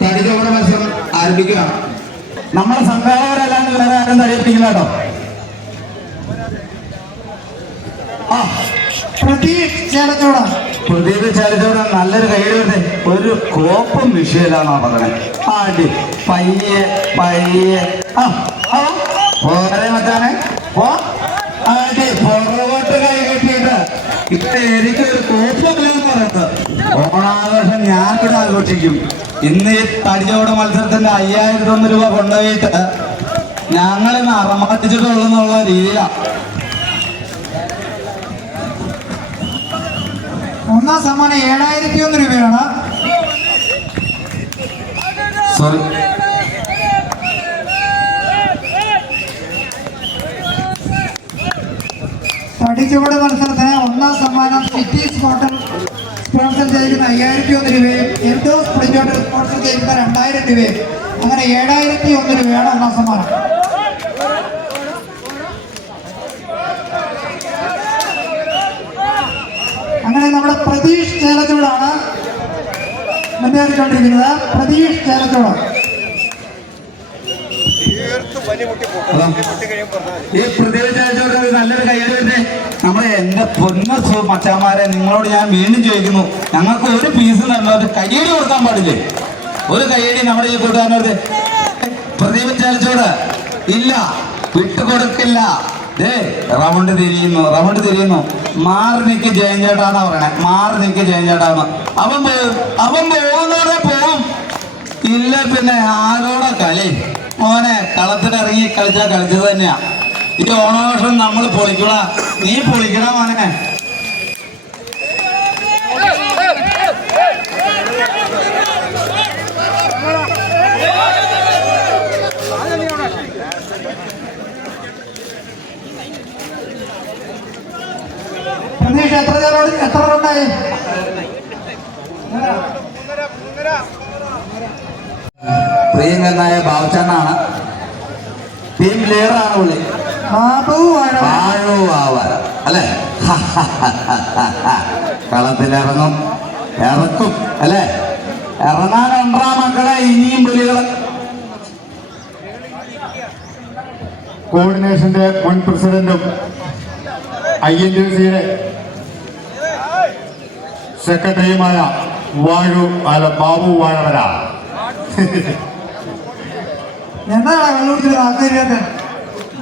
തടികവണ മത്സരം ആരംഭിക്കുക. നമ്മുടെ സംഘാടകരല്ലാണ്ട് വേറെ ആരും തടിയിപ്പിക്കില്ല കേട്ടോ. പ്രതീഷ് ചേലത്തോട് പ്രദീപ് നല്ലൊരു വരുന്നേ ഒരു കോപ്പും വിഷയമില്ലാന്നാ പറഞ്ഞത് ആടി പയ്യെ പയ്യെ. പോരെ മച്ചാനെ. പോ. ആടി പുറകോട്ട് കൈ കെട്ടിയിട്ട്. ഇപ്പൊ എനിക്ക് ഒരു കോപ്പമില്ലെന്ന് പറയുന്നത് ഓണാഘോഷം ഞാനിവിടെ ആഘോഷിക്കും. ഇന്ന് ഈ തടിച്ചോട് മത്സരത്തിന്റെ അയ്യായിരത്തി ഒന്ന് രൂപ കൊണ്ടുപോയിട്ട് ഞങ്ങളിന്ന് അറമാറ്റിച്ചിട്ടുള്ളെന്നുള്ള രീതിയിലാണ് ഒന്നാം സമ്മാനം ഏഴായിരത്തി ഒന്ന് രൂപയാണ് സോറി തടിച്ചുവട് മത്സരത്തിന് ഒന്നാം സമ്മാനം സിറ്റി സ്പോർട്ടൽ സ്പോൺസർ ചെയ്യുന്ന അയ്യായിരത്തി ഒന്ന് രൂപയും എൽഡോസ് പിടിച്ചോട്ട് സ്പോൺസർ ചെയ്യുന്ന രണ്ടായിരം രൂപയും. അങ്ങനെ ഏഴായിരത്തി ഒന്ന് രൂപയാണ് ഒന്നാം സമ്മാനം. അങ്ങനെ നമ്മുടെ പ്രതീഷ് ചേലച്ചോടാണ് മുന്നേറിക്കൊണ്ടിരിക്കുന്നത്. പ്രതീഷ് ചേലച്ചോട് ഈ പ്രതിവിധാനത്തോട് നല്ലൊരു കൈയ്യടി വരുന്നേ. നമ്മളെ എന്റെ പൊന്ന മച്ചാമാരെ നിങ്ങളോട് ഞാൻ വീണ്ടും ചോദിക്കുന്നു. ഞങ്ങൾക്ക് ഒരു പീസ് തന്ന കയ്യേടി കൊടുക്കാൻ പാടില്ലേ? ഒരു കയ്യേടി നമ്മുടെ ഈ കൂട്ടുകാരനോട് പ്രതിവിധാനത്തോട് ഇല്ല വിട്ടുകൊടുക്കില്ല. ദേ റൗണ്ട് തിരിയുന്നു റൗണ്ട് തിരിയുന്നു. മാറി ജയൻ പറയണേ. മാറി നിക്ക് ജയഞ്ചേട്ടാന്ന് അവൻ പോകും അവൻ പോകുന്നവരെ പോകും ഇല്ല പിന്നെ ആരോടെ കളി മോനെ കളത്തിലിറങ്ങി കളിച്ചാ കളിച്ചത് തന്നെയാ. ഈ ഓണാഘോഷം നമ്മൾ പൊളിക്കണ നീ പൊളിക്കണ മോനെ. പ്രതീഷ് എത്ര ചേരോട് എത്ര റണ്ണായി പ്രിയങ്കരനായ ബാബുച്ചണ്ണാണ് ടീം ലീഡറാണ് പുള്ളി. അല്ലേ? കളത്തിലിറങ്ങും. ഇറക്കും. അല്ലേ? ഇറങ്ങാനുണ്ടാ മക്കളെ ഇനിയും പുലികൾ കോർഡിനേഷന്റെ മുൻ പ്രസിഡന്റും ഐ എൻ ഡി സിയുടെ സെക്രട്ടറിയുമായ വാഴു അല്ല ബാബു വാഴവര.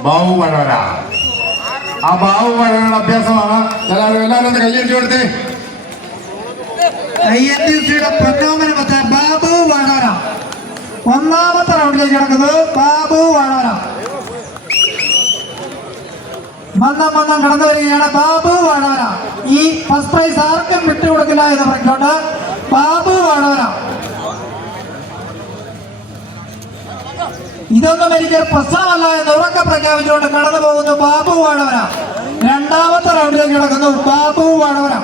ബാബു വാഴവര. ആ ബാബു വാഴവരുടെ അഭ്യാസമാണ്. എല്ലാവരും എല്ലാവരും കയ്യേറ്റി കൊടുത്ത്. ബാബു വാഴവര. ഒന്നാമത്തെ റൗണ്ടിലേക്ക് കിടക്കുന്നത് ബാബു വാഴവര. മന്ദം മന്ദം കടന്നു വരികയാണ് ബാബു വാഴവര. ഈ ഫസ്റ്റ് പ്രൈസ് ആർക്കും വിട്ടുകൊടുക്കില്ല എന്ന് പറഞ്ഞുകൊണ്ട് ബാബു വാഴവര ഇതൊന്നും എനിക്ക് പ്രശ്നമല്ല എന്ന് ഉറക്കെ പ്രഖ്യാപിച്ചുകൊണ്ട് കടന്നു പോകുന്നു ബാബു വാഴവര രണ്ടാമത്തെ റൗണ്ടിലേക്ക് കിടക്കുന്നു ബാബു വാഴവര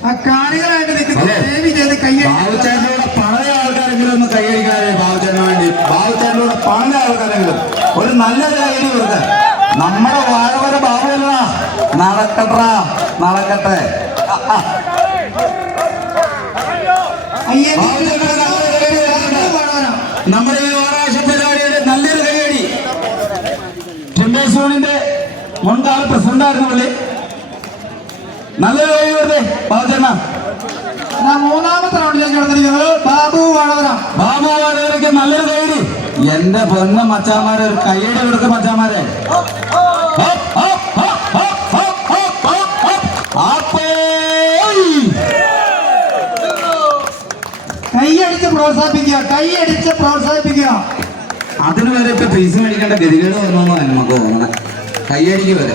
ആ കാണികളായിട്ട് നിൽക്കുന്ന. ദേവി ചെയ്ത് ബാബുച്ചാന്റെ പഴയ ആൾക്കാരെങ്കിലും ഒന്ന് കൈയടിക്കാതെ ബാബുച്ചാന് വേണ്ടി ബാബുച്ചാന്റെ പഴയ ആൾക്കാരെങ്കിലും. ഒരു നല്ല ജാതി കൊടുക്കാൻ നമ്മുടെ വാഴവര ബാബുവല്ല നടക്കട്ടാ. നടക്കട്ടെ നമ്മുടെ ഈ ഓണാശ പരിപാടിയുടെ നല്ലൊരു കൈയടി ചെമ്പേസോണിന്റെ സോണിന്റെ മുൻകാല പ്രസിഡന്റായിരുന്നു പുള്ളി. നല്ലൊരു കൈ വെറുതെ ബാബുച്ചേണ്ണ ആ മൂന്നാമത്തെ റൗണ്ടിലേക്ക് കടന്നിരിക്കുന്നത് ബാബു വാഴവര. ബാബു വാഴവരയ്ക്ക് നല്ലൊരു കൈയടി എന്റെ പൊന്ന മച്ചാമാരെ ഒരു കൈയടി കൊടുക്കും മച്ചാമാരെ. കൈയടിച്ച് പ്രോത്സാഹിപ്പിക്കുക കൈയടിച്ച് പ്രോത്സാഹിപ്പിക്കുക. അതിന് വരെ ഇപ്പൊ ഫീസ് മേടിക്കേണ്ട ഗതികേട് വന്നോന്നാ നമുക്ക് തോന്നണേ. കൈയടിക്ക് വരെ.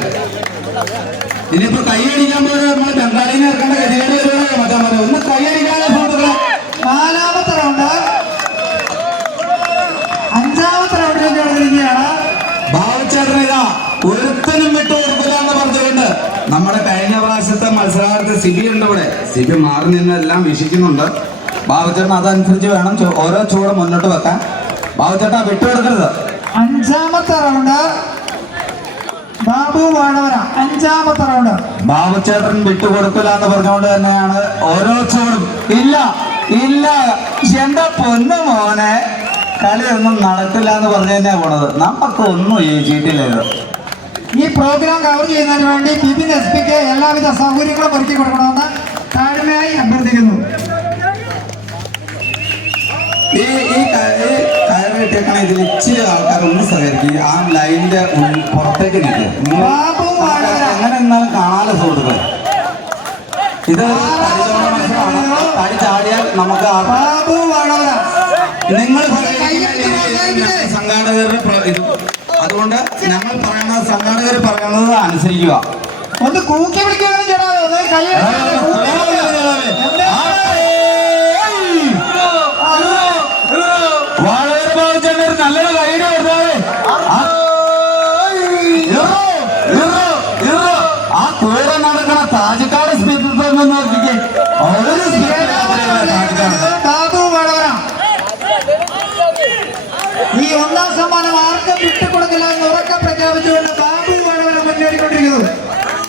ഇനിയിപ്പോ കൈയടിക്കാൻ പോലെ നമ്മൾ ബംഗാളിനെ ഇറക്കേണ്ട ഗതികേട് വരുവാണോ മച്ചാമാരെ? ഒന്ന് കൈയടിക്കാതെ നാലാമത്തെ റൗണ്ട് അഞ്ചാമത്തെ റൗണ്ടിലേക്ക് ഒരുത്തനും വിട്ടു കൊടുക്കില്ല എന്ന് പറഞ്ഞുകൊണ്ട് നമ്മുടെ കഴിഞ്ഞ പ്രാവശ്യത്തെ മത്സരാർത്ഥി സിബി ഉണ്ട് ഇവിടെ. സിബി മാറി നിന്നെല്ലാം വീക്ഷിക്കുന്നുണ്ട്. ബാബുചേട്ടൻ അതനുസരിച്ച് വേണം ഓരോ ചൂട് മുന്നോട്ട് വെക്കാൻ. ബാബുചേട്ടാ വിട്ടുകൊടുക്കരുത് അഞ്ചാമത്തെ റൗണ്ട് ബാബു അഞ്ചാമത്തെ റൗണ്ട് ബാബുചേട്ടൻ വിട്ടുകൊടുക്കില്ല എന്ന് പറഞ്ഞുകൊണ്ട് തന്നെയാണ് ഓരോ ചൂടും. ഇല്ല ഇല്ല. എന്റെ പൊന്നു മോനെ കളിയൊന്നും നടക്കില്ല എന്ന് പറഞ്ഞു തന്നെയാണ് പോണത്. നമുക്കൊന്നും ഈ ഈ പ്രോഗ്രാം കവർ ചെയ്യുന്നതിന് വേണ്ടി ബിപിൻ എസ് പിക്ക് എല്ലാവിധ സൗകര്യങ്ങളും ഒരുക്കി കൊടുക്കണമെന്ന് താഴ്മയായി അഭ്യർത്ഥിക്കുന്നു. ഈ ഈ ക- ഈ കയറ് കെട്ടിയേക്കണ ഇതിൽ ഇച്ചിരി ആൾക്കാർ ഒന്ന് സഹകരിക്കും. ആ ലൈനിന്റെ പുറത്തേക്ക് നിൽക്കും നിങ്ങൾ സുഹൃത്തുക്കൾ ഇത് തടി ചാടിയാൽ നമുക്ക് സംഘാടകരുടെ അതുകൊണ്ട് ഞങ്ങൾ പറയുന്നത് സംഘാടകർ പറയുന്നത് അനുസരിക്കുക ഒന്ന് കൂക്കി പിടിക്കുകയാണ് ചേട്ടാ കൈ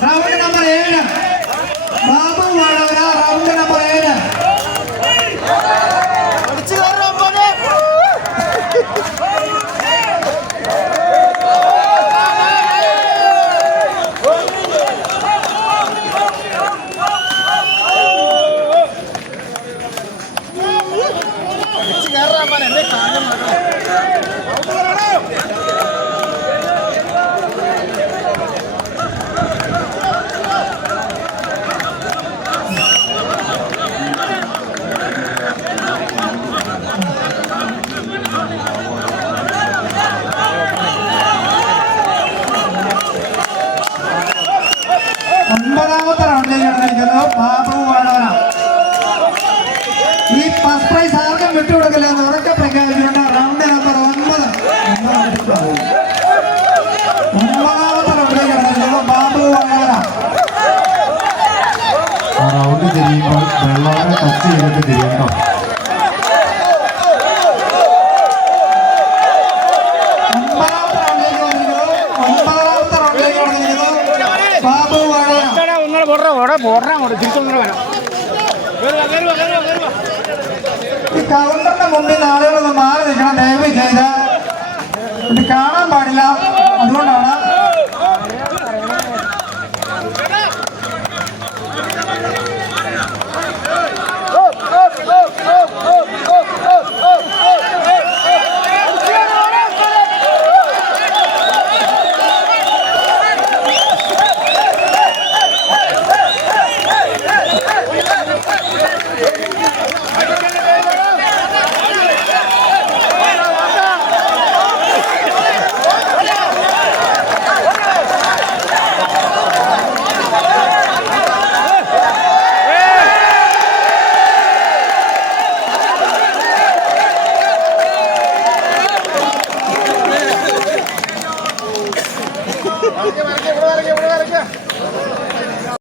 റൗണ്ട് ഈ ഫസ്റ്റ് പ്രൈസ് ആർക്കും വിട്ടുകൊടുക്കില്ല എന്ന് ഉറക്കെ പ്രഖ്യാപിച്ചുകൊണ്ട് റൗണ്ട് നമ്പർ ഒൻപത് ഒമ്പതാമത്തെ റൗണ്ടിലേക്ക് കടന്നിരിക്കുന്നു ബാബു വാഴവര റൗണ്ട് തിരിയുമ്പോൾ വെള്ളവരെ ടച്ച് ചെയ്തിട്ട് തിരിയണം. ഒൻപതാമത്തെ റൗണ്ടിലേക്ക് വന്നിരിക്കുന്നു ഒൻപതാമത്തെ റൗണ്ടിലേക്ക് കടന്നിരിക്കുന്നു ബാബു വാഴവര കൗണ്ടറിന്റെ മുമ്പിൽ ആളുകളൊന്ന് മാറി നിൽക്കണം ദയവ് ചെയ്ത്. ഇത് കാണാൻ പാടില്ല. അതുകൊണ്ടാണ്